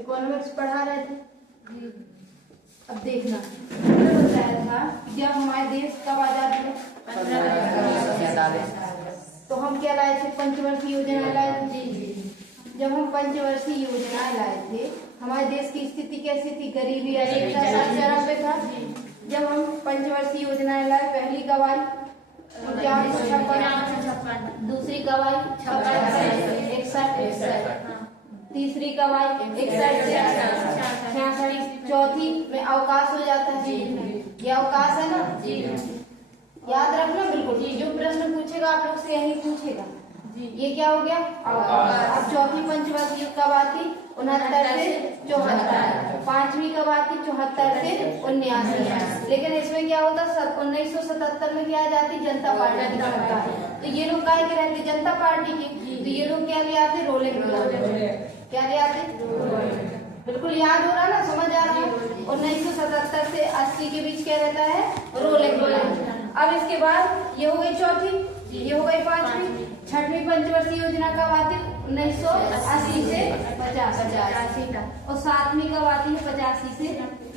Economics पढ़ा रहे थे। अब देखना मैंने बताया था कि जब हमारे देश कब आजाद हुए 15 तो हम क्या लाए थे, पंचवर्षीय योजना लाए थे। जब हम पंचवर्षीय योजना लाए थे हमारे देश की स्थिति कैसी थी, गरीबी चरम पे था। जब हम पंचवर्षीय योजना लाए, पहली कब आई 56, दूसरी कब आई 61, तीसरी कब आई 61 से 66, चौथी में अवकाश हो जाता है। ये अवकाश है ना, याद रखना बिल्कुल। जो प्रश्न पूछेगा आप लोग से यही पूछेगा। ये क्या हो गया अवकाश। अब चौथी पंचवर्षीय कब आती 69 से 74, पांचवी कब आती 74 से 79। लेकिन इसमें क्या होता 1977 में क्या आ जाती जनता पार्टी की सरकार। तो ये लोग काय के रहते जनता पार्टी की, तो ये लोग क्या ले आते रोलिंग, क्या ले आते बिल्कुल याद हो रहा ना, समझ आ रहा है। 1977 से 80 के बीच क्या रहता है रोलिंग। अब इसके बाद ये हो गई चौथी, ये हो गई पांचवी। छठवीं पंचवर्षीय योजना कब आती 1980 से 85, और सातवीं कब आती है 85 से 90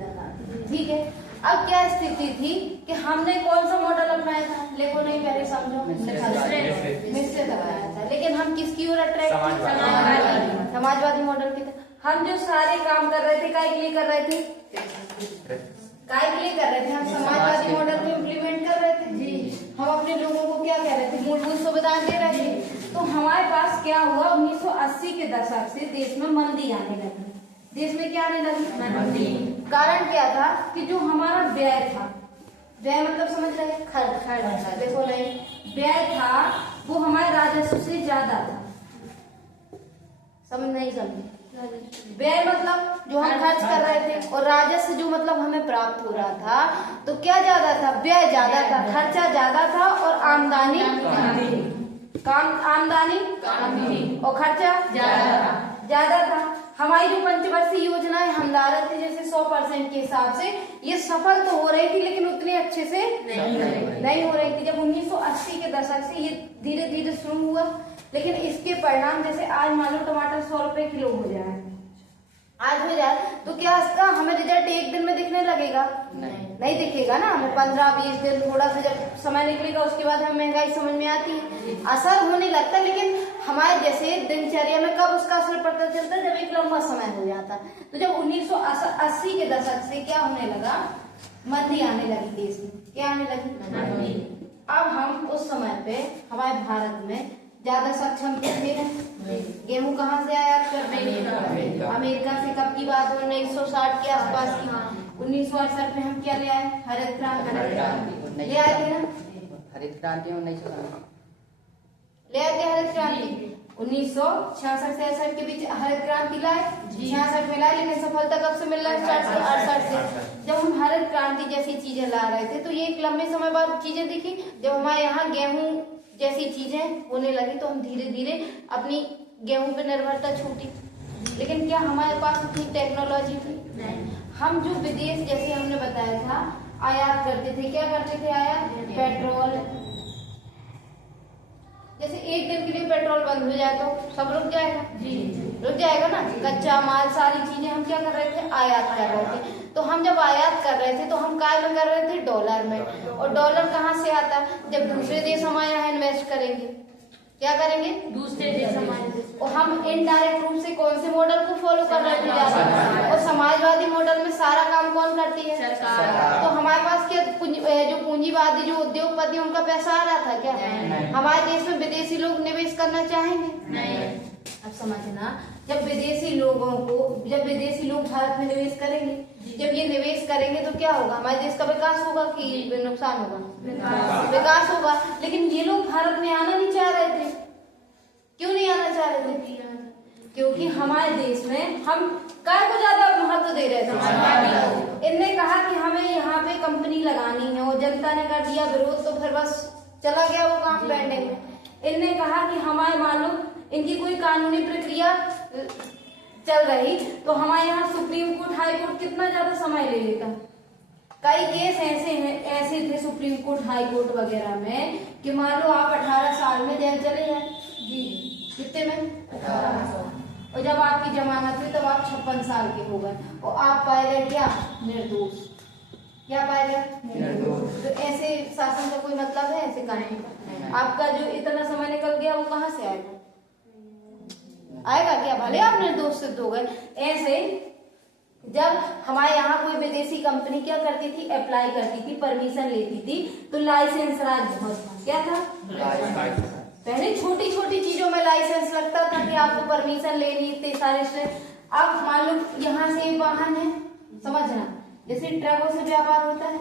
तक आती है। ठीक है। अब क्या स्थिति थी कि हमने कौन सा मॉडल अपनाया था, लेको नहीं पहले समझो, मिश्रित अपनाया था। लेकिन हम किसकी ओर अट्रैक्ट, समाजवादी मॉडल की तरफ। हम जो सारे काम कर रहे थे काय के लिए कर रहे थे, काय के लिए कर रहे थे, हम समाजवादी मॉडल को इम्प्लीमेंट कर रहे थे। हम अपने लोगों को क्या कह रहे थे, मूलभूत सुविधाएं दे रहे थे। तो हमारे पास क्या हुआ 1980 के दशक से देश में मंदी आने लगी। देश में क्या आने लगी मंदी। कारण क्या था कि जो हमारा व्यय था, व्यय मतलब समझ रहे खर्च, देखो नहीं व्यय था वो हमारे राजस्व से ज्यादा था। समझ नहीं समझे, व्यय मतलब जो हम खर्च कर रहे थे, और राजस्व जो मतलब हमें प्राप्त हो रहा था। तो क्या ज्यादा था, व्यय ज्यादा था, खर्चा ज्यादा था, और आमदनी और खर्चा ज्यादा था। हमारी जो पंचवर्षीय योजनाएं हम ला रहे थे जैसे 100% के हिसाब से, ये सफल तो हो रही थी लेकिन उतने अच्छे से नहीं हो रही थी। जब 1980 के दशक से ये धीरे धीरे शुरू हुआ, लेकिन इसके परिणाम जैसे आज मान लो टमाटर 100 रुपए किलो हो जाए, आज हो जाए, तो क्या इसका हमें रिजल्ट एक दिन में दिखने लगेगा, नहीं दिखेगा ना। हमें 15-20 दिन थोड़ा सा जब समय निकलेगा उसके बाद हमें महंगाई समझ में आती है, असर होने लगता है। लेकिन हमारे जैसे दिनचर्या में कब उसका असर पता चलता है, जब एक लंबा समय हो जाता। तो जब 1980 के दशक से क्या होने लगा, मंदी आने लगी देश में। क्या आने लगी, अब हम उस समय पे हमारे भारत में ज्यादा सक्षम थे। गेहूं कहाँ से आयात करते हैं, अमेरिका से। कब की बात है 1960 के आसपास की। 1968 में हम क्या ले आए, हरित क्रांति ले आए थे ना, हरित क्रांति 1960 ले आए थे हरित क्रांति। 1966-67 के बीच हरित क्रांति लाए, 66 में लाए, लेकिन सफलता कब से मिल रहा है 68 से। जब हम हरित क्रांति जैसी चीजें ला रहे थे तो ये एक लंबे समय बाद चीजें दिखी। जब हमारे यहाँ गेहूं जैसी चीजें होने लगी तो हम धीरे धीरे अपनी गेहूं पे निर्भरता छूटी। लेकिन क्या हमारे पास उतनी टेक्नोलॉजी थी, हम जो विदेश जैसे हमने बताया था आयात करते थे। क्या करते थे आयात, पेट्रोल। जैसे एक दिन के लिए पेट्रोल बंद हो जाए तो सब रुक जाएगा, रुक जाएगा ना। कच्चा माल सारी चीजें हम क्या कर रहे थे, आयात कर रहे थे। तो हम जब आयात कर रहे थे तो हम काय में कर रहे थे, डॉलर में। और डॉलर कहाँ से आता, जब दूसरे देश हमारे यहाँ इन्वेस्ट करेंगे। क्या करेंगे, दूसरे देश हमारे। और हम इनडायरेक्ट रूप से कौन से मॉडल को फॉलो कर रहे थे, और समाजवादी मॉडल में सारा काम कौन करती है, सरकार। तो हमारे पास क्या जो पूंजीवादी जो उद्योगपति उनका पैसा आ रहा था क्या, हमारे देश में विदेशी लोग निवेश करना चाहेंगे, नहीं। अब समझना, जब विदेशी लोग भारत में निवेश करेंगे, जब ये निवेश करेंगे तो क्या होगा, हमारे देश का विकास होगा कि नुकसान होगा, विकास होगा। लेकिन ये लोग भारत में आना नहीं चाह रहे थे। क्यों नहीं आना चाह रहे थे, क्योंकि हमारे देश में हम काय को ज्यादा महत्व दे रहे थे। इनने कहा कि हमें यहाँ पे कंपनी लगानी है, और जनता ने कर दिया विरोध, तो फिर बस चला गया वो काम पेंडिंग में। इनने कहा कि हमारे मालूम इनकी कोई कानूनी प्रक्रिया चल रही, तो हमारे यहाँ सुप्रीम कोर्ट, हाई कोर्ट कितना ज्यादा समय ले लेता। कई केस ऐसे थे सुप्रीम कोर्ट, हाई कोर्ट वगैरह में कि मान लो आप 18 साल में जेल चले जाए। जी, कितने में और जब आपकी जमानत हुई तब आप 56 साल के हो गए और आप पाए गए क्या? निर्दोष। क्या पाए गए? निर्दोष। तो ऐसे शासन का कोई मतलब है? ऐसे कानून का आपका जो इतना समय निकल गया वो कहाँ से आएगा? आएगा क्या? भले आप निर्दोष सिद्ध हो गए। ऐसे जब हमारे यहाँ कोई विदेशी कंपनी क्या करती थी? अप्लाई करती थी, परमिशन लेती थी, तो लाइसेंस राज बहुत था। क्या था? पहले छोटी छोटी चीजों में लाइसेंस लगता था कि आपको परमिशन लेनी, इतने सारे से। अब मान लो यहाँ से वाहन है, समझना, जैसे ट्रकों से व्यापार होता है,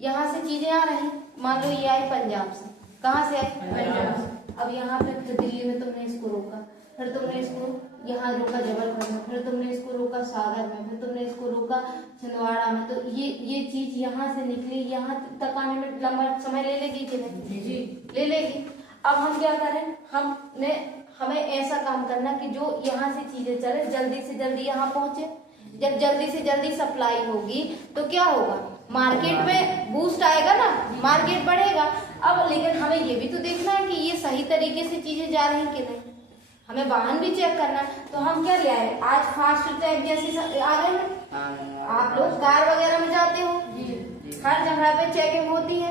यहाँ से चीजें आ रही, मान लो ये आई पंजाब से। कहाँ से आई? पंजाब से। अब यहाँ पे फिर दिल्ली में तुमने इसको रोका, फिर तुमने इसको यहाँ रोका जबलपुर में, फिर तुमने इसको रोका सागर में, फिर तुमने इसको रोका छिंदवाड़ा में। तो ये चीज यहाँ से निकली, यहाँ तक आने में लंबा समय ले लेगी कि नहीं? जी ले लेगी। अब हम क्या करें? हमें ऐसा काम करना कि जो यहाँ से चीजें चले जल्दी से जल्दी यहाँ पहुंचे। जब जल्दी से जल्दी सप्लाई होगी तो क्या होगा? मार्केट में बूस्ट आएगा ना, मार्केट बढ़ेगा। अब लेकिन हमें ये भी तो देखना है कि ये सही तरीके से चीजें जा रही कि नहीं। हमें वाहन भी चेक करना है। तो हम क्या ले आए? आज फास्ट टैग जैसे आ गए हैं। आप लोग कार वगैरह में जाते हो, हर जगह पे चेकिंग होती है।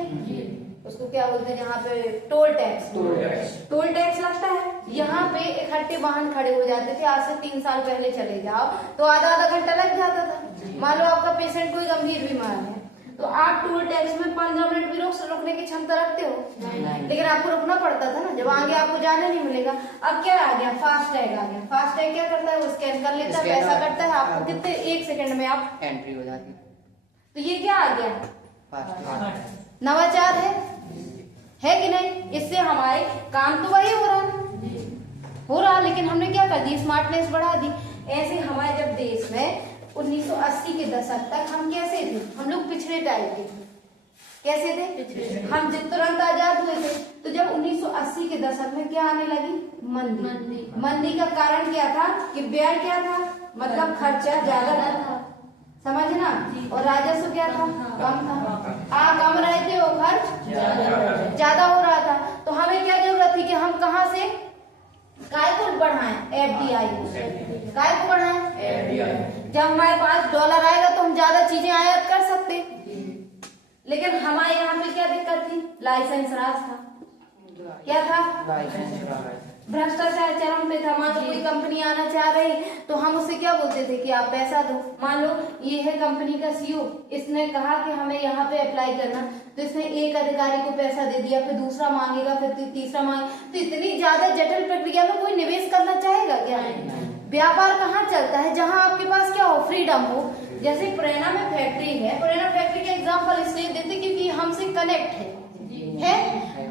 उसको क्या बोलते हैं? जहाँ पे टोल टैक्स लगता है। यहाँ पे इकट्ठे वाहन खड़े हो जाते थे। आज से 3 साल पहले चले जाओ तो आधा घंटा लग जाता था। मान लो आपका पेशेंट कोई गंभीर बीमार है तो आप टोल टैक्स में 15 मिनट भी रुकने की क्षमता रखते हो? नहीं। लेकिन आपको रुकना पड़ता था ना, जब आगे आपको जाने नहीं मिलेगा। अब क्या आ गया? फास्ट टैग आ गया। फास्ट टैग क्या करता है? वो स्कैन कर लेता है, पैसा कटता है, आपको कितने 1 सेकंड में आप एंट्री हो जाती। तो ये क्या आ गया? नवाचार है कि नहीं? इससे हमारे काम तो वही हो रहा, लेकिन हमने क्या कर दी? स्मार्टनेस बढ़ा दी। ऐसे हमारे जब देश में 1980 के दशक तक हम कैसे थे? हम लोग पिछड़े टाइप के थे। कैसे थे? हम जब तुरंत आजाद हुए थे तो जब 1980 के दशक में क्या आने लगी? मंदी का कारण क्या था? कि व्यय क्या था? मतलब खर्चा ज्यादा था, समझना, और राजस्व क्या था? कम था। कम रहे थे वो खर्च ज्यादा हो रहा था। तो हमें क्या जरूरत थी कि हम कहाँ से काय को बढ़ाएं? FDI को। काय को बढ़ाएं? जब हमारे पास डॉलर आएगा तो हम ज्यादा चीजें आयात कर सकते। लेकिन हमारे यहाँ पे क्या दिक्कत थी? लाइसेंस राज था। क्या था? भ्रष्टाचार चरम पे था। मान लो कोई कंपनी आना चाह रही तो हम उससे क्या बोलते थे कि आप पैसा दो। मान लो ये है कंपनी का CEO, इसने कहा कि हमें यहाँ पे अप्लाई करना, तो इसने एक अधिकारी को पैसा दे दिया, फिर दूसरा मांगेगा, फिर तीसरा मांगे, तो इतनी ज्यादा जटिल प्रक्रिया में कोई निवेश करना चाहेगा क्या? व्यापार कहाँ चलता है? जहाँ आपके पास क्या हो? फ्रीडम हो। जैसे पुरैना में फैक्ट्री है, पुरैना फैक्ट्री का एग्जाम्पल इसलिए देते क्योंकि हमसे कनेक्ट है।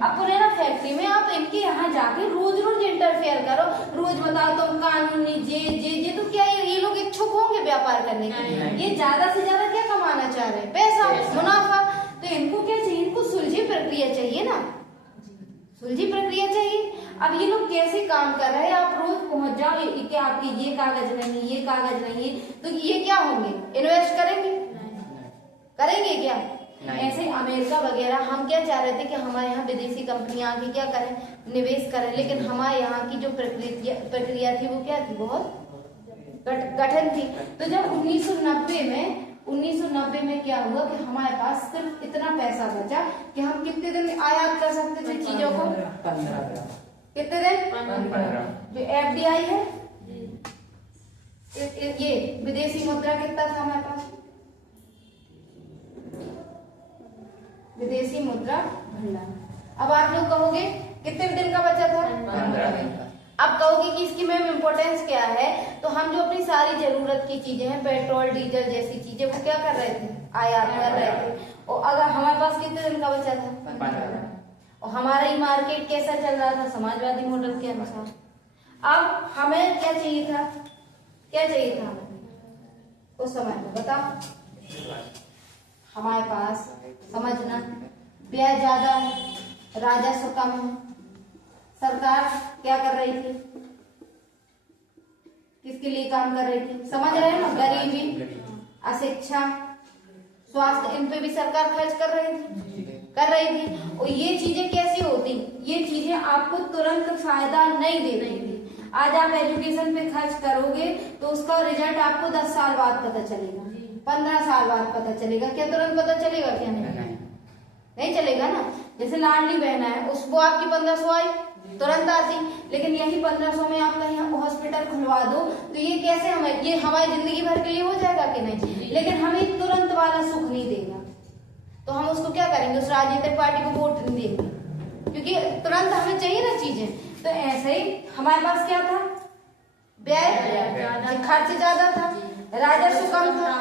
अब पुरैना फैक्ट्री में आप इनके यहाँ जाके रोज इंटरफेयर करो, रोज बताओ तुम कानूनी जे तो क्या ये लोग इच्छुक होंगे व्यापार करने के? ये ज्यादा से ज्यादा क्या कमाना चाह रहे हैं? पैसा, मुनाफा। तो इनको क्या चाहिए? इनको सुलझी प्रक्रिया चाहिए ना, सुलझी प्रक्रिया चाहिए। अब ये लोग कैसे काम कर रहे हैं? आप रोज पहुंच जाओ, क्या आपकी ये कागज नहीं, ये कागज नहीं, तो ये क्या होंगे? इन्वेस्ट करेंगे क्या? ऐसे अमेरिका वगैरह हम क्या चाह रहे थे कि हमारे यहाँ विदेशी कंपनियां आके क्या करें? निवेश करें। लेकिन हमारे यहाँ की जो प्रक्रिया थी वो क्या थी? बहुत कठिन थी। तो जब 1990 में क्या हुआ कि हमारे पास सिर्फ इतना पैसा बचा कि हम कितने दिन आयात कर सकते थे चीजों को? 15। कितने दिन? 15। जो FDI है, ये विदेशी मुद्रा कितना था हमारे पास? विदेशी मुद्रा भंडार। अब आप लोग कहोगे कितने दिन का बचा था? 15 दिन का। अब कहोगे कि इसकी मैम इम्पोर्टेंस क्या है? तो हम जो अपनी सारी जरूरत की चीजें हैं, पेट्रोल डीजल जैसी चीजें, वो क्या कर रहे थे? आयात कर रहे थे। और अगर हमारे पास कितने दिन का बचा था? 15। और हमारा ही मार्केट कैसा चल रहा था? समाजवादी मॉडल के अनुसार। अब हमें क्या चाहिए था? क्या चाहिए था उस समय में? बताओ। हमारे पास समझना, व्यय ज्यादा है, राजस्व कम है। सरकार क्या कर रही थी? किसके लिए काम कर रही थी? समझ रहे हैं ना? गरीबी, अशिक्षा, स्वास्थ्य, इन पे भी सरकार खर्च कर रही थी। और ये चीजें कैसी होती? ये चीजें आपको तुरंत फायदा नहीं दे रही थी। आज आप एजुकेशन पे खर्च करोगे तो उसका रिजल्ट आपको 10 साल बाद पता चलेगा, 15 साल बाद पता चलेगा। क्या तुरंत पता चलेगा? क्या नहीं चलेगा ना। जैसे लाडली बहना है, उसको आपकी 1500 आई, तुरंत आती, लेकिन यही 1500 में आप कहीं हॉस्पिटल खुलवा दो तो ये कैसे हमें, ये हमारी जिंदगी भर के लिए हो जाएगा कि नहीं? लेकिन हमें तुरंत वाला सुख नहीं देगा, तो हम उसको क्या करेंगे? उस राजनीतिक पार्टी को वोट देंगे, क्योंकि तुरंत हमें चाहिए ना चीजें। तो ऐसे ही हमारे पास क्या था? व्यय, खर्च ज्यादा था, राजस्व कम था।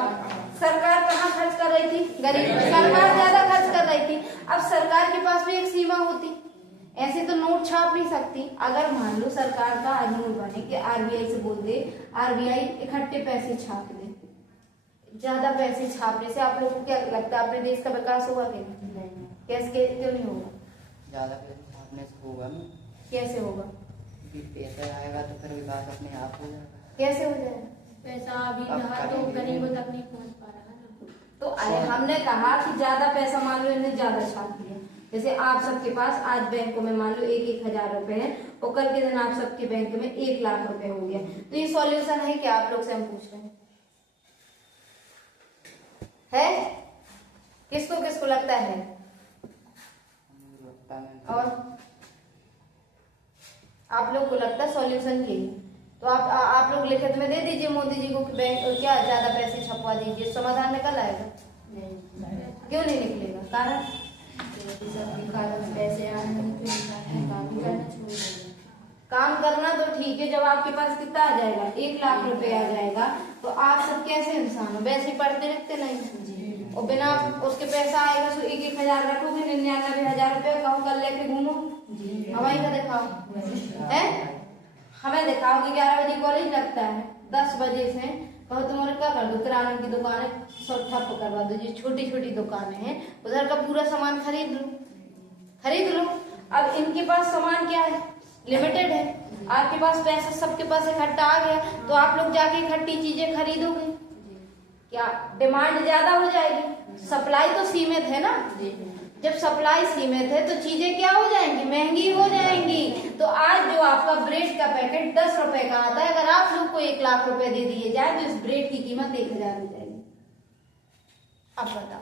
सरकार कहाँ खर्च कर रही थी? गरीब। सरकार ज्यादा खर्च कर रही थी। अब सरकार के पास भी एक सीमा होती, ऐसे तो नोट छाप नहीं सकती। अगर मान लो सरकार का आज रूल बने कि आरबीआई से बोल दे, आरबीआई इकट्ठे पैसे छाप दे, ज्यादा पैसे छापने से आप लोगों को क्या लगता है अपने देश का विकास होगा कि नहीं? कैसे, क्यों नहीं होगा? ज्यादा पैसे छापने से होगा ना। कैसे होगा? पैसा आएगा तो फिर विकास अपने आप हो जाएगा। कैसे हो जाएगा? पैसा अभी रहा तो गरीबों तक नहीं पहुंच पा रहा ना। तो अरे हमने कहा कि ज्यादा पैसा, मान लो इन्हें ज्यादा छाप दिया, जैसे आप सबके पास आज बैंकों में मान लो 1,000 रुपए है और कल के दिन आप सबके बैंक में 1,00,000 रुपए हो गया, तो ये सॉल्यूशन है क्या? आप लोग से हम पूछ रहे हैं, किसको लगता है? और आप लोग को लगता है सॉल्यूशन के लिए, तो आप लोग लिखित में दे दीजिए मोदी जी को कि बैंक क्या ज्यादा पैसे छपवा दीजिए, समाधान निकल आएगा? क्यों नहीं निकलेगा? कारण पैसे काम करना तो ठीक है, जब आपके पास कितना आ जाएगा? 1,00,000 रुपए आ जाएगा, तो आप सब कैसे इंसान हो? वैसे पढ़ते लिखते नहीं, और बिना उसके पैसा आएगा तो 1,000 रखोगे, 99,000 रुपए कहो कल लेके घूमो, हवाई का दिखाओ है, हमें दिखाओ कि 11 बजे कॉलेज लगता है, 10 बजे से कहो तुम्हारे क्या कर दो, किराना की दुकान है सब ठप करवा दो, जो छोटी छोटी दुकानें हैं उधर का पूरा सामान खरीद लो। अब इनके पास सामान क्या है? लिमिटेड है। आपके पास पैसा सबके पास इकट्ठा आ गया, तो आप लोग जाके इकट्ठी चीजें खरीदोगे, क्या डिमांड ज्यादा हो जाएगी? सप्लाई तो सीमित है ना। जब सप्लाई सीमित है तो चीजें क्या हो जाएंगी? महंगी हो जाएंगी। तो आज जो आपका ब्रेड का पैकेट 10 रुपए का आता है, अगर आप लोग को 1,00,000 रुपए दे दिए जाए तो इस ब्रेड की कीमत 1,000 हो जाएगी। अब बताओ,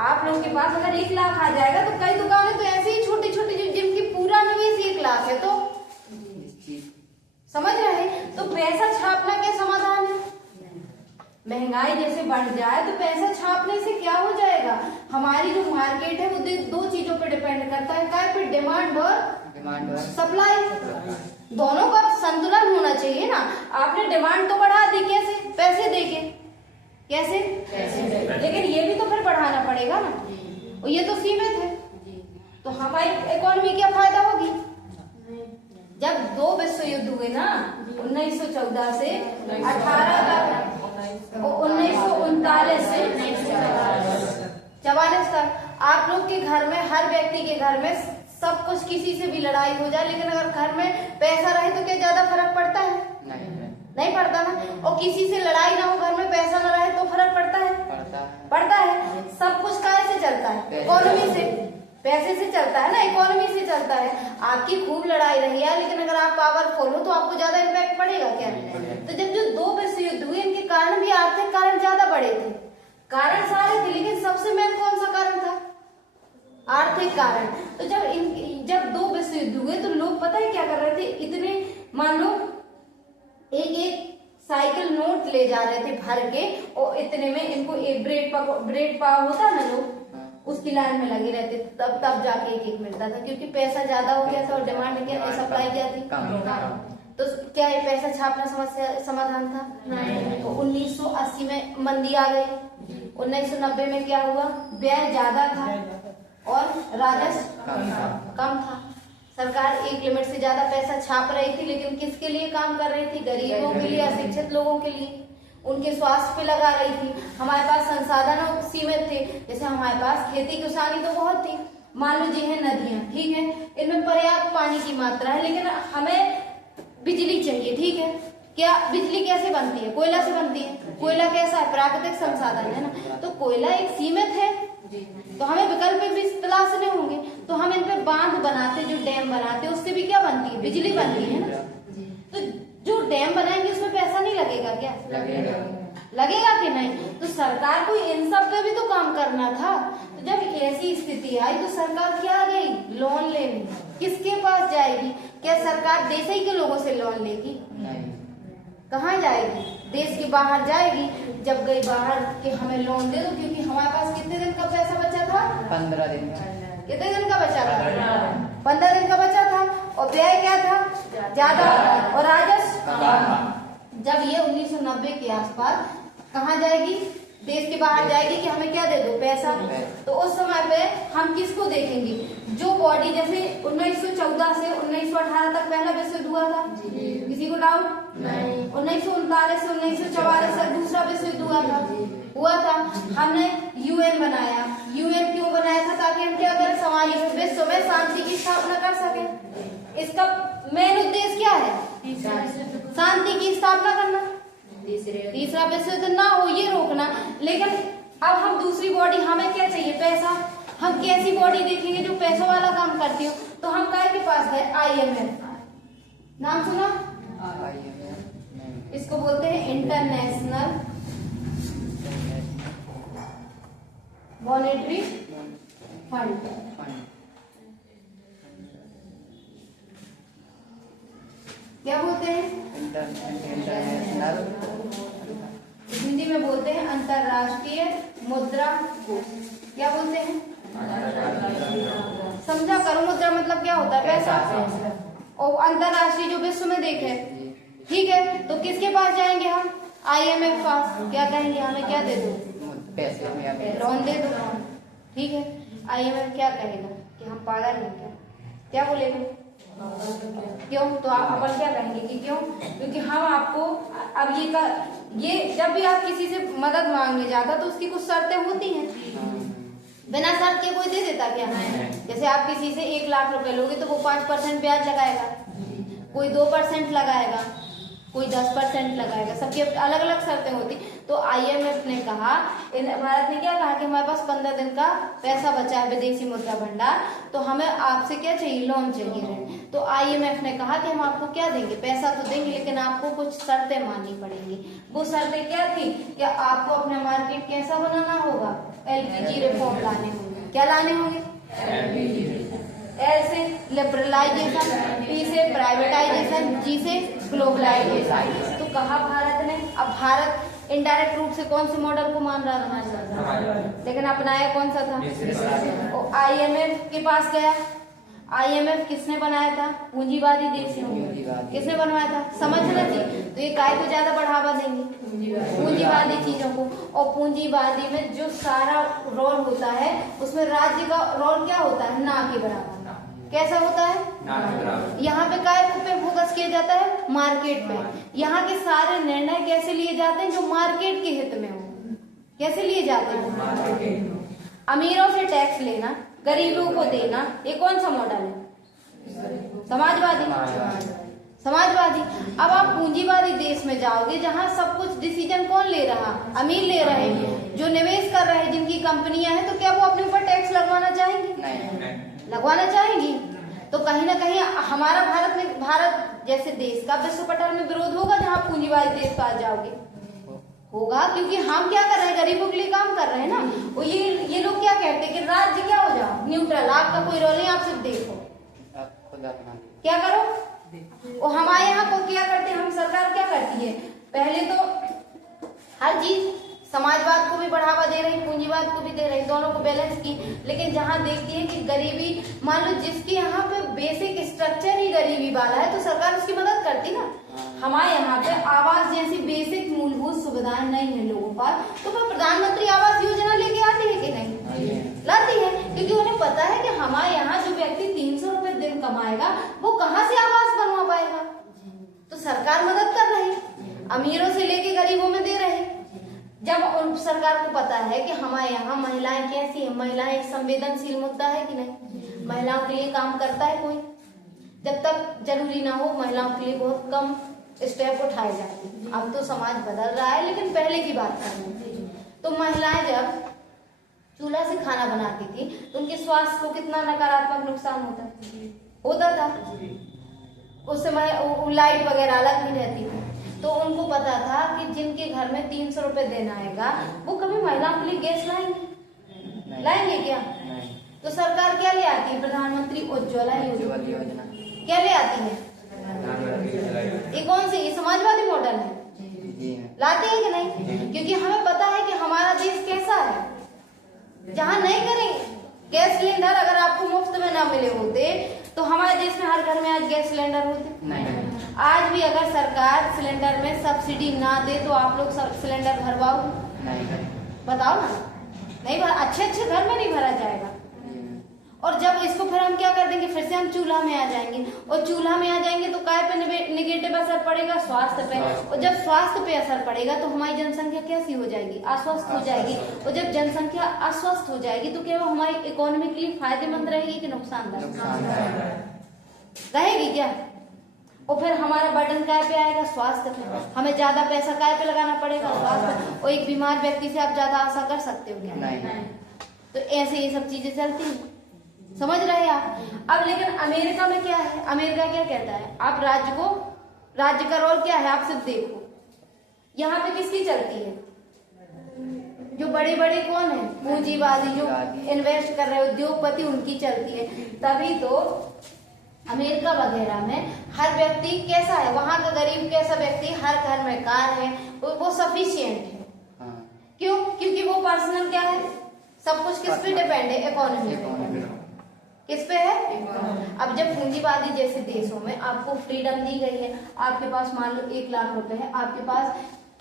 आप लोगों के पास अगर 1,00,000 आ जाएगा तो कई दुकानें तो ऐसी ही छोटी छोटी जिनकी पूरा निवेश 1,00,000 है, तो समझ रहे हैं? तो पैसा छापना क्या समाधान है? महंगाई जैसे बढ़ जाए तो पैसा छापने से क्या हो जाएगा? हमारी जो मार्केट है वो दो चीजों पर डिपेंड करता है, क्या पे? डिमांड और सप्लाई, दोनों का संतुलन होना चाहिए ना। आपने डिमांड तो बढ़ा दी, कैसे? पैसे देके, कैसे? लेकिन ये भी तो फिर बढ़ाना पड़ेगा ना, और ये तो सीमित है, तो हमारी इकोनॉमी क्या फायदा होगी? जब 2 विश्व युद्ध हुए ना, 1914 से 18 तक, 1939 से 1944 तक, आप लोग के घर में, हर व्यक्ति के घर में सब कुछ, किसी से भी लड़ाई हो जाए, लेकिन अगर घर में पैसा रहे तो क्या ज्यादा फर्क पड़ता है? नहीं पड़ता ना। और किसी से लड़ाई ना हो, घर में पैसा ना रहे तो फर्क पड़ता है? पड़ता है। सब कुछ कैसे चलता है? इकोनॉमी से, पैसे से चलता है ना, इकोनॉमी से चलता है। आपकी खूब लड़ाई रही है, लेकिन अगर आप पावरफुल हो तो आपको ज्यादा इम्पैक्ट पड़ेगा क्या? तो जब जो 2 विश्व युद्ध हुए, इनके कारण भी आर्थिक कारण ज्यादा बड़े थे, कारण सारे थे, लेकिन सबसे मेन कौन सा कारण था? आर्थिक कारण। तो जब 2 विश्व युद्ध हुए तो लोग पता है क्या कर रहे थे? इतने, मान लो एक साइकिल नोट ले जा रहे थे भर के, और इतने में इनको एक ब्रेड पाव होता है ना, लोग उसकी लाइन में लगे रहते, तब जाके एक मिलता था, क्योंकि पैसा ज्यादा हो गया था और डिमांड क्या, सप्लाई क्या थी? तो क्या ये पैसा छापना समस्या समाधान था? नहीं। तो 1980 में मंदी आ गई, 1990 में क्या हुआ? व्यय ज्यादा था और राजस्व कम था। सरकार एक लिमिट से ज्यादा पैसा छाप रही थी, लेकिन किसके लिए काम कर रही थी? गरीबों के लिए, अशिक्षित लोगों के लिए, उनके स्वास्थ्य पे लगा रही थी। हमारे पास संसाधन सीमित थे, जैसे हमारे पास खेती किसानी तो बहुत थी, मान लो जी है नदियां, ठीक है, इनमें पर्याप्त पानी की मात्रा है, लेकिन हमें बिजली चाहिए, ठीक है, क्या बिजली कैसे बनती है? कोयला से बनती है। कोयला कैसा है? प्राकृतिक संसाधन है ना। तो कोयला एक सीमित है, तो हमें विकल्प भी तलाशने होंगे। तो हम इन पे बांध बनाते, जो डैम बनाते, उससे भी क्या बनती है? बिजली बनती है ना। तो जो डैम बनाएंगे उसमें पैसा नहीं लगेगा क्या? लगेगा कि नहीं? तो सरकार को इन सब पे भी तो काम करना था। तो जब ऐसी स्थिति आई तो सरकार क्या गई? लोन लेने। किसके पास जाएगी? क्या सरकार देश ही के लोगों से लोन लेगी? कहाँ जाएगी? देश के बाहर जाएगी। जब गई बाहर कि हमें लोन दे दो, क्योंकि हमारे पास कितने दिन का पैसा बचा था? 15 दिन। कितने दिन का बचा था? 15 दिन का बचा था। और व्यय क्या था? ज्यादा। और राजस्व जब ये 1990 के आसपास कहाँ जाएगी? देश के बाहर जाएगी कि हमें क्या दे दो? पैसा। तो उस समय पे हम किसको देखेंगे? जो बॉडी, जैसे 1914 से 1918 तक पहला विश्व युद्ध हुआ था, किसी को डाउट? 1939 से 1944 तक दूसरा विश्व युद्ध हुआ था। हमने यूएन बनाया। यूएन क्यों बनाया था? ताकि हम क्या करें? समाज विश्व में शांति की स्थापना कर सके। इसका मेन उद्देश्य क्या है? शांति की स्थापना करना, तीसरा विश्व युद्ध ना हो ये रोकना। लेकिन अब हम दूसरी बॉडी, हमें क्या चाहिए? पैसा। हम कैसी बॉडी देखेंगे जो पैसों वाला काम करती हो? तो हम काय के पास गए? IMF। नाम सुना? इसको बोलते हैं इंटरनेशनल मॉनेटरी फंड। क्या बोलते हैं? इंटरनेशनल, हिंदी में बोलते हैं अंतरराष्ट्रीय मुद्रा कोष। क्या बोलते हैं? समझा करो, मुद्रा मतलब क्या होता है? पैसा। और अंतरराष्ट्रीय जो विश्व में देखे, ठीक है। तो किसके पास जाएंगे हम? IMF पास। क्या कहेंगे? हमें क्या दे दो? पैसे में लोन दे दो। ठीक है। IMF क्या कहेगा? कि हम पागल हैं क्या? क्या बोलेगा? क्यों? तो अपन क्या कहेंगे कि क्यों? क्योंकि हम आपको अब ये जब भी आप किसी से मदद मांगने जाता तो उसकी कुछ शर्तें होती हैं। बिना शर्त के कोई दे देता क्या? जैसे आप किसी से 1 लाख रुपए लोगे तो वो 5% ब्याज लगाएगा, कोई 2% लगाएगा, कोई 10% लगाएगा। सबकी अलग अलग शर्तें होती। तो IMF ने कहा, भारत ने क्या कहा कि हमारे पास 15 दिन का पैसा बचा है विदेशी मुद्रा भंडार, तो हमें आपसे क्या चाहिए? लोन चाहिए। तो IMF ने कहा कि हम आपको क्या देंगे? पैसा तो देंगे, लेकिन आपको कुछ शर्तें माननी पड़ेंगी। वो शर्तें क्या थी? कि आपको अपना मार्केट कैसा बनाना होगा? LPG रिफॉर्म लाने होंगे। क्या लाने होंगे? L से लिबरलाइजेशन, P से प्राइवेटाइजेशन, G से ग्लोबलाइजेशन। तो कहा भारत ने। अब भारत इनडायरेक्ट रूप से कौन से मॉडल को मान रहा था? लेकिन अपनाया कौन सा था? और IMF के पास गया। IMF किसने बनाया था? पूंजीवादी देशों। किसने बनवाया था? समझना चाहिए। तो ये काय को ज्यादा बढ़ावा देंगे? पूंजीवादी चीजों को। और पूंजीवादी में जो सारा रोल होता है उसमें राज्य का रोल क्या होता है? ना के बराबर। कैसा होता है? यहाँ पे काय पे फोकस किया जाता है? मार्केट पे। यहाँ के सारे निर्णय कैसे लिए जाते हैं? जो मार्केट के हित में हो। कैसे लिए जाते हैं? अमीरों से टैक्स लेना, गरीबों को देना। ये कौन सा मॉडल है? समाजवादी। अब आप पूंजीवादी देश में जाओगे जहाँ सब कुछ डिसीजन कौन ले रहा? अमीर ले रहे हैं, जो निवेश कर रहे हैं, जिनकी कंपनियां हैं। तो क्या वो अपने ऊपर टैक्स लगवाना चाहेंगी? लगवाना चाहेंगी। तो कहीं ना कहीं हमारा भारत जैसे देश का विश्व पटल में विरोध होगा जहाँ पूंजीवादी देश पास जाओगे। होगा, क्योंकि हम क्या कर रहे हैं? गरीबों के लिए काम कर रहे हैं ना। वो ये लोग क्या कहते हैं कि राज्य क्या हो जाओ? न्यूट्रल, आपका कोई रोल नहीं, आप सिर्फ देखो, क्या करो। और हमारे यहाँ को क्या करते हैं? हम सरकार क्या करती है? पहले तो हर चीज समाजवाद को भी बढ़ावा दे रही, पूंजीवाद को भी दे रही, दोनों को बैलेंस की। लेकिन जहाँ देखती है कि गरीबी, मान लो जिसके यहाँ पे बेसिक स्ट्रक्चर ही गरीबी वाला है, तो सरकार उसकी मदद करती ना। हमारे यहाँ पे आवास जैसी बेसिक मूलभूत सुविधाएं नहीं है लोगों पर, तो फिर प्रधानमंत्री आवास योजना लेके आती है कि नहीं? लाती है, क्योंकि उन्हें पता है कि हमारे यहाँ जो व्यक्ति 300 रुपए दिन कमाएगा वो कहाँ से आवास बनवा पाएगा। तो सरकार मदद कर रही, अमीरों से लेके गरीबों में दे रहे। जब उन सरकार को पता है कि हमारे यहाँ महिलाएं कैसी है, महिलाएं एक संवेदनशील मुद्दा है कि नहीं, महिलाओं के लिए काम करता है कोई? जब तक जरूरी ना हो महिलाओं के लिए बहुत कम स्टेप उठाए जाते हैं। अब तो समाज बदल रहा है, लेकिन पहले की बात कर रहे हैं। तो महिलाएं जब चूल्हा से खाना बनाती थी तो उनके स्वास्थ्य को कितना नकारात्मक नुकसान होता था। उस समय लाइट वगैरह अलग नहीं रहती थी, तो उनको पता था कि जिनके घर में 300 रुपए देना आएगा वो कभी महिलाओं के लिए गैस लाएंगे क्या? तो सरकार क्या ले आती है? प्रधानमंत्री उज्ज्वला योजना क्या ले आती है? ये कौन सी, ये समाजवादी मॉडल है? लाते हैं कि नहीं? क्योंकि हमें पता है कि हमारा देश कैसा है, जहाँ नहीं करेंगे गैस सिलेंडर अगर आपको मुफ्त में ना मिले होते तो हमारे देश में हर घर में आज गैस सिलेंडर होते नहीं। आज भी अगर सरकार सिलेंडर में सब्सिडी ना दे तो आप लोग सिलेंडर भरवाओ? नहीं। बताओ ना, नहीं भर, अच्छे घर में नहीं भरा जाएगा। और जब इसको फिर हम क्या कर देंगे, फिर से हम चूल्हा में आ जाएंगे, और चूल्हा में आ जाएंगे तो काय पे निगेटिव असर पड़ेगा? स्वास्थ्य पे। और जब स्वास्थ्य पे असर पड़ेगा तो हमारी जनसंख्या कैसी हो जाएगी? अस्वस्थ हो जाएगी। और जब जनसंख्या अस्वस्थ हो जाएगी तो क्या वो हमारी इकोनॉमी के लिए फायदेमंद रहेगी कि नुकसानदायक रहेगी क्या? और फिर हमारा बर्डन काय पे आएगा? स्वास्थ्य पे। हमें ज्यादा पैसा काय पे लगाना पड़ेगा? स्वास्थ्य। और एक बीमार व्यक्ति से आप ज्यादा आशा कर सकते हो क्या? नहीं। तो ऐसे ये सब चीजें चलती हैं, समझ रहे हैं आप? अब लेकिन अमेरिका में क्या है? अमेरिका क्या कहता है? आप राज्य का रोल क्या है आप सिर्फ देखो, यहाँ पे किसकी चलती है? जो बड़े कौन है? पूंजीवादी, जो इन्वेस्ट कर रहे उद्योगपति, उनकी चलती है। तभी तो अमेरिका वगैरह में हर व्यक्ति कैसा है, वहां का गरीब कैसा व्यक्ति, हर घर में कार है, वो सफिशिएंट है। क्यों? क्योंकि वो पर्सनल क्या है, सब कुछ किस पे डिपेंड है? इकोनॉमी पे। किस पे है? अब जब पूंजीवादी जैसे देशों में आपको फ्रीडम दी गई है, आपके पास मान लो 1 लाख रुपए है, आपके पास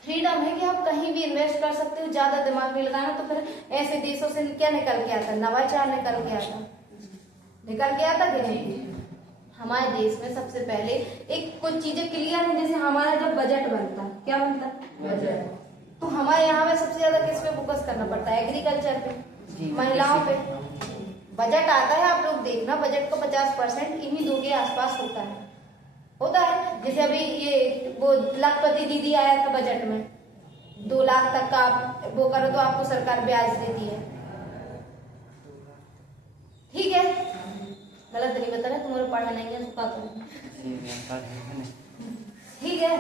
फ्रीडम है कि आप कहीं भी इन्वेस्ट कर सकते हो, ज्यादा दिमाग नहीं लगाना। तो फिर ऐसे देशों से क्या निकल के आता? नवाचार निकल के आता कि नहीं? हमारे देश में सबसे पहले एक कुछ चीजें क्लियर है, जैसे हमारा जब बजट बनता है, क्या बनता है? बजट। तो हमारे यहाँ में सबसे ज्यादा किस पे फोकस करना पड़ता है? एग्रीकल्चर पे, महिलाओं पे। बजट आता है, आप लोग देखना, बजट को 50% इन्हीं 2 के आसपास होता है। जैसे अभी ये वो लखपति दीदी आया था बजट में, 2 लाख तक का आप वो करो तो आपको सरकार ब्याज देती है। ठीक है, गलत नहीं बता रहे, तुम्हारे पढ़ा नहीं है सुखा तो ठीक है।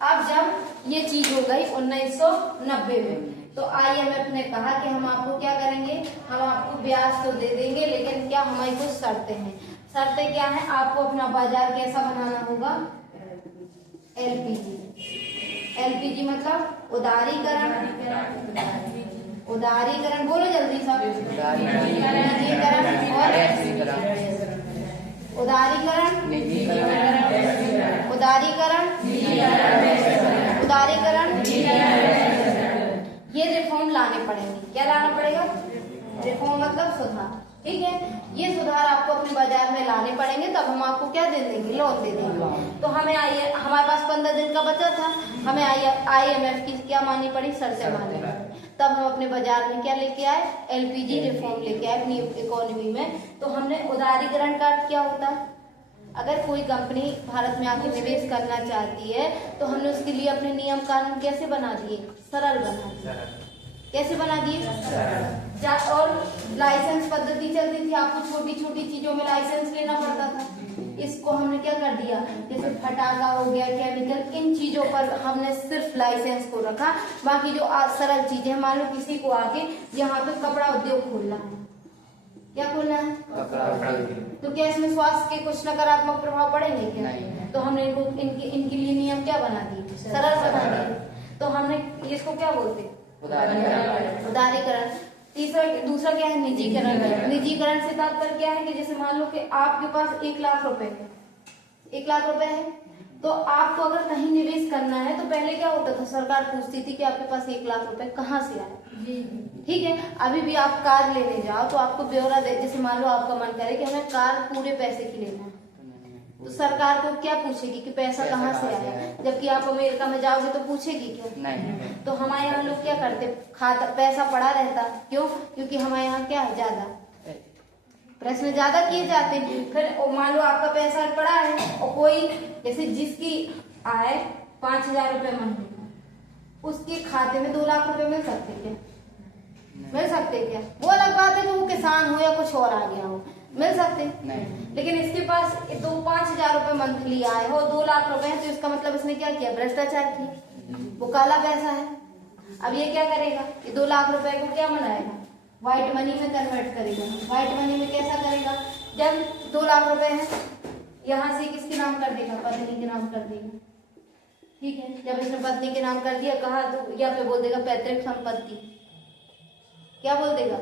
अब जब ये चीज हो गई 1990 में, तो IMF ने कहा कि हम आपको क्या करेंगे, हम आपको ब्याज तो दे देंगे, लेकिन क्या हमारी कुछ शर्तें हैं। शर्तें क्या हैं? आपको अपना बाजार कैसा बनाना होगा? LPG मतलब उदारीकरण, बोलो जल्दी सब। उदारीकरण, ये रिफॉर्म लाने पड़ेंगे। क्या लाना पड़ेगा? रिफॉर्म मतलब सुधार। ठीक है, ये सुधार आपको अपने बाजार में लाने पड़ेंगे, तब हम आपको क्या दे देंगे? लोन दे देंगे। तो हमें हमारे पास 15 दिन का बचा था, हमें IMF की क्या माननी पड़ी? शर्तें माननी पड़ी। तब हम अपने बाजार में क्या लेके आए? LPG रिफॉर्म लेके आए अपनी इकोनॉमी में। तो हमने उदारीकरण का क्या होता है? अगर कोई कंपनी भारत में आके निवेश करना चाहती है तो हमने उसके लिए अपने नियम कानून कैसे बना दिए? सरल बना दिए। कैसे बना दिए? और लाइसेंस पद्धति चलती थी, आपको छोटी छोटी चीजों में लाइसेंस लेना पड़ता था। इसको हमने क्या कर दिया, जैसे फटाका हो गया, केमिकल, इन चीजों पर हमने सिर्फ लाइसेंस को रखा। बाकी जो सरल चीजें, मान लो किसी को आके यहाँ पे कपड़ा उद्योग खोलना है, क्या खोलना है? तो क्या इसमें स्वास्थ्य के कुछ नकारात्मक प्रभाव पड़ेंगे क्या? तो हमने इनके लिए नियम क्या बना दिए? सरल बना दिए। तो हमने इसको क्या बोलते? उदारीकरण। दूसरा क्या है? निजीकरण। निजीकरण से तात्पर्य क्या है कि जैसे मान लो कि आपके पास 1 लाख रुपए है, 1 लाख रुपए है, तो आपको अगर कहीं निवेश करना है तो पहले क्या होता था? सरकार पूछती थी कि आपके पास 1 लाख रुपए कहाँ से आए। ठीक है, अभी भी आप कार लेने जाओ तो आपको ब्यौरा दे, जैसे मान लो आपका मन करे कि हमें कार पूरे पैसे की लेना है, तो सरकार को क्या पूछेगी कि पैसा कहाँ से आया? जबकि आप अमेरिका में जाओगे तो पूछेगी क्या? नहीं। तो हमारे यहाँ लोग क्या करते? खाता पैसा पड़ा रहता। क्यों? क्योंकि हमारे यहाँ क्या है? ज्यादा प्रश्न ज्यादा किए जाते हैं। फिर मान लो आपका पैसा पड़ा है और कोई जैसे जिसकी आय 5,000 रुपए महीने उसके खाते में 2 लाख रुपए मिल सकते क्या? मिल सकते क्या? वो अलग बात है कि वो किसान हो या कुछ और आ गया हो, मिल सकते नहीं। लेकिन इसके पास 5,000 रुपए मंथली आए हो 2 लाख रुपए है तो इसका मतलब इसने क्या किया? भ्रष्टाचार किया, वो काला पैसा है। अब ये क्या करेगा? ये 2 लाख रुपए को क्या बनाएगा? व्हाइट मनी में कन्वर्ट करेगा। व्हाइट मनी में कैसा करेगा? जब 2 लाख रुपए है यहाँ से किसके नाम कर देगा? पत्नी के नाम कर देगा, ठीक है। जब इसने पत्नी के नाम कर दिया कहा तो या फिर बोल देगा पैतृक संपत्ति, क्या बोल देगा?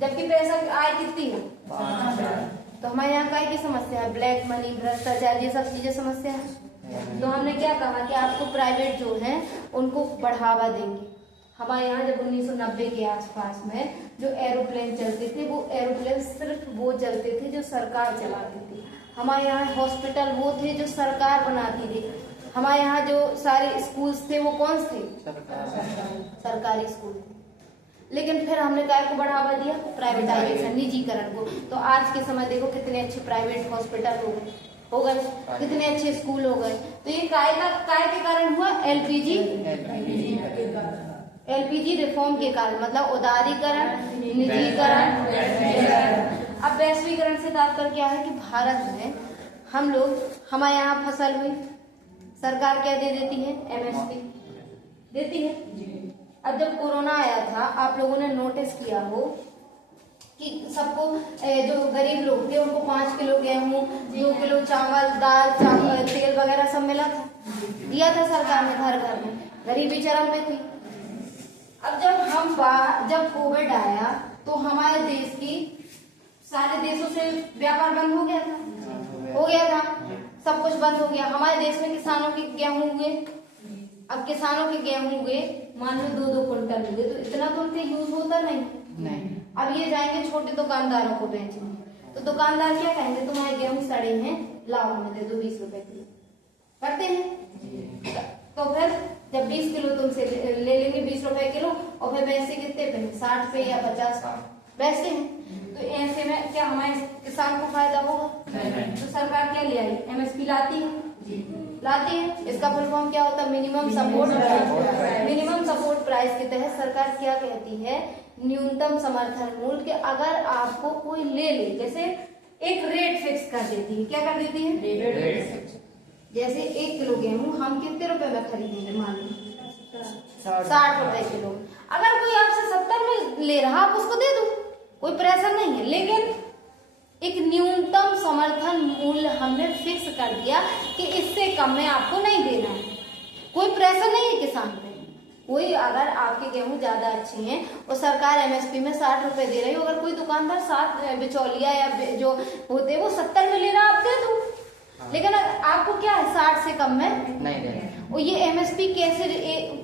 जबकि पैसा आय कितनी है? 5,000। तो हमारे यहाँ काय की समस्या है? ब्लैक मनी, भ्रष्टाचार, ये सब चीजें समस्या है। तो हमने क्या कहा कि आपको प्राइवेट जो है उनको बढ़ावा देंगे। हमारे यहाँ जब 1990 के आसपास में जो एरोप्लेन चलते थे वो एरोप्लेन सिर्फ वो चलते थे जो सरकार चलाती थी। हमारे यहाँ हॉस्पिटल वो थे जो सरकार बनाती थी। हमारे यहाँ जो सारे स्कूल्स थे वो कौन थे? सरकारी स्कूल। लेकिन फिर हमने काय को बढ़ावा दिया? प्राइवेटाइजेशन, निजीकरण को। तो आज के समय देखो कितने अच्छे प्राइवेट हॉस्पिटल हो गए, कितने अच्छे स्कूल हो गए। तो ये काय के कारण हुआ? एलपीजी रिफॉर्म के कारण, मतलब उदारीकरण, निजीकरण। अब वैश्वीकरण से तात्पर्य क्या है कि भारत में हम लोग, हमारे यहाँ फसल हुई, सरकार क्या दे देती है? एमएसपी देती है। अब जब कोरोना आया था आप लोगों ने नोटिस किया हो कि सबको जो गरीब लोग थे उनको 5 किलो गेहूं, 2 किलो चावल, दाल, तेल वगैरह सब मिला था, दिया था सरकार ने घर घर में। गरीबी चरम पे थी। अब जब कोविड आया तो हमारे देश की सारे देशों से व्यापार बंद हो गया था, सब कुछ बंद हो गया। हमारे देश में किसानों के गेहूं हुए, अब किसानों के गेहूं हुए मान लो 2-2 क्विंटल हुए तो इतना तो उनसे यूज होता नहीं। अब ये जाएंगे छोटे दुकानदारों को बेचने, तो दुकानदार क्या कहेंगे? तुम्हारे गेहूं सड़े हैं, लाओ हमें दे दो 20 रुपए किलो, करते हैं। तो फिर जब 20 किलो तुमसे ले लेंगे 20 रुपए किलो और फिर वैसे कितने पे? 60 पे या 50 वैसे हैं। तो ऐसे में क्या हमारे किसान को फायदा होगा? तो सरकार क्या ले आई? एमएसपी लाती है। इसका फुल फॉर्म क्या होता है? Minimum support price. Minimum support price के तहत सरकार क्या कहती है? न्यूनतम समर्थन मूल्य के अगर आपको कोई ले ले, जैसे एक रेट फिक्स कर देती है। क्या कर देती है? जैसे 1 किलो गेहूं हम कितने रुपए में खरीदेंगे? मान लो 60 रुपए किलो। अगर कोई आपसे 70 में ले रहा आप उसको दे दो, कोई प्रेशर नहीं है। लेकिन एक न्यूनतम समर्थन मूल्य हमने फिक्स कर दिया कि इससे कम में आपको नहीं देना है। कोई प्रेशर नहीं है किसान पे। कोई अगर आपके गेहूं ज्यादा अच्छे हैं और सरकार एमएसपी में 60 रुपए दे रही है, अगर कोई दुकानदार 7 बिचौलिया या जो होते वो 70 में ले रहा आप दे दो। लेकिन आपको क्या है? 60 से कम में नहीं देना। और ये एमएसपी कैसे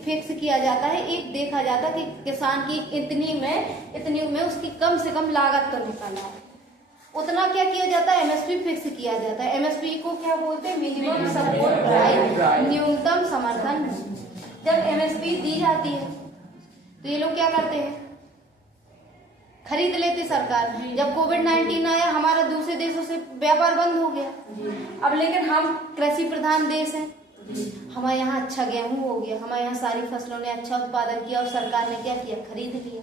फिक्स किया जाता है? एक देखा जाता है कि किसान की इतनी में उसकी कम से कम लागत तो निकाला है, उतना क्या किया जाता है? एमएसपी फिक्स किया जाता है। एमएसपी को क्या बोलते हैं? मिनिमम सपोर्ट प्राइस, न्यूनतम समर्थन। जब एमएसपी दी जाती है तो ये लोग क्या करते हैं? खरीद लेते सरकार। जब कोविड-19 आया हमारा दूसरे देशों से व्यापार बंद हो गया। अब लेकिन हम कृषि प्रधान देश हैं, हमारे यहाँ अच्छा गेहूं हो गया, हमारे यहाँ सारी फसलों ने अच्छा उत्पादन किया और सरकार ने क्या किया? खरीद लिया।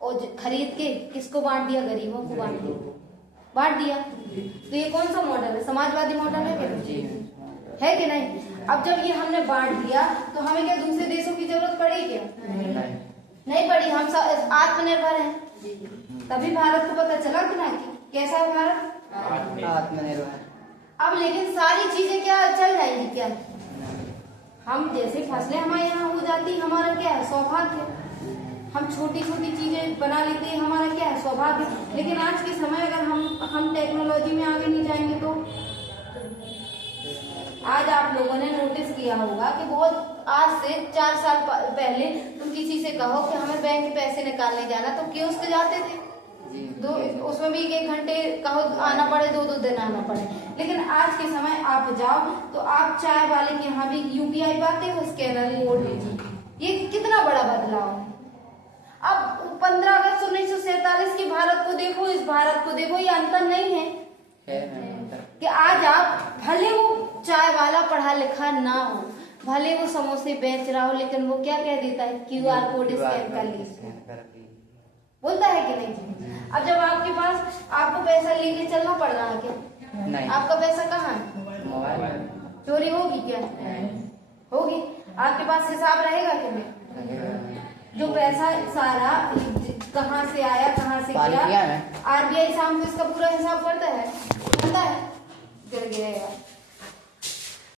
और खरीद के किसको बांट दिया? गरीबों को बांट दिया। तो ये कौन सा मॉडल है? समाजवादी मॉडल है कि नहीं? अब जब ये हमने बांट दिया तो हमें क्या दूसरे देशों की जरूरत पड़ी क्या? नहीं पड़ी। हम आत्मनिर्भर हैं। तभी भारत को पता चला कि ना कि कैसा है भारत, आत्मनिर्भर। अब लेकिन सारी चीजें क्या चल जाएंगी क्या? हम जैसे फसलें हमारे यहाँ हो जाती, हमारा क्या है? सौभाग्य। हम छोटी छोटी चीजें बना लेते हैं, हमारा क्या है? सौभाग्य। लेकिन आज के समय अगर हम टेक्नोलॉजी में आगे नहीं जाएंगे तो आज आप लोगों ने नोटिस किया होगा कि बहुत आज से 4 साल पहले तुम किसी से कहो कि हमें बैंक में पैसे निकालने जाना तो कियोस्क जाते थे, उसमें भी 1 घंटे कहो आना पड़े, 2-2 दिन आना पड़े। लेकिन आज के समय आप जाओ तो आप चाय वाले के यहाँ भी यूपीआई पाते हो, स्कैनर कोड। ये कितना बड़ा बदलाव है। अब 15 अगस्त 1947 के भारत को देखो, इस भारत को देखो, ये अंतर नहीं है कि आज आप भले वो चाय वाला पढ़ा लिखा ना हो, भले वो समोसे बेच रहा हो, लेकिन वो क्या कह देता है, QR कोड स्कैन कर लीजिए, बोलता है कि नहीं। अब जब आपके पास आपको पैसा लेके चलना पड़ रहा है क्या? नहीं। आपका पैसा कहाँ है? मोबाइल चोरी होगी क्या? होगी। आपके पास हिसाब रहेगा कि नहीं? जो पैसा सारा कहाँ से आया, कहाँ से गया, RBI शाम को इसका पूरा हिसाब करता है, गिर गया यार।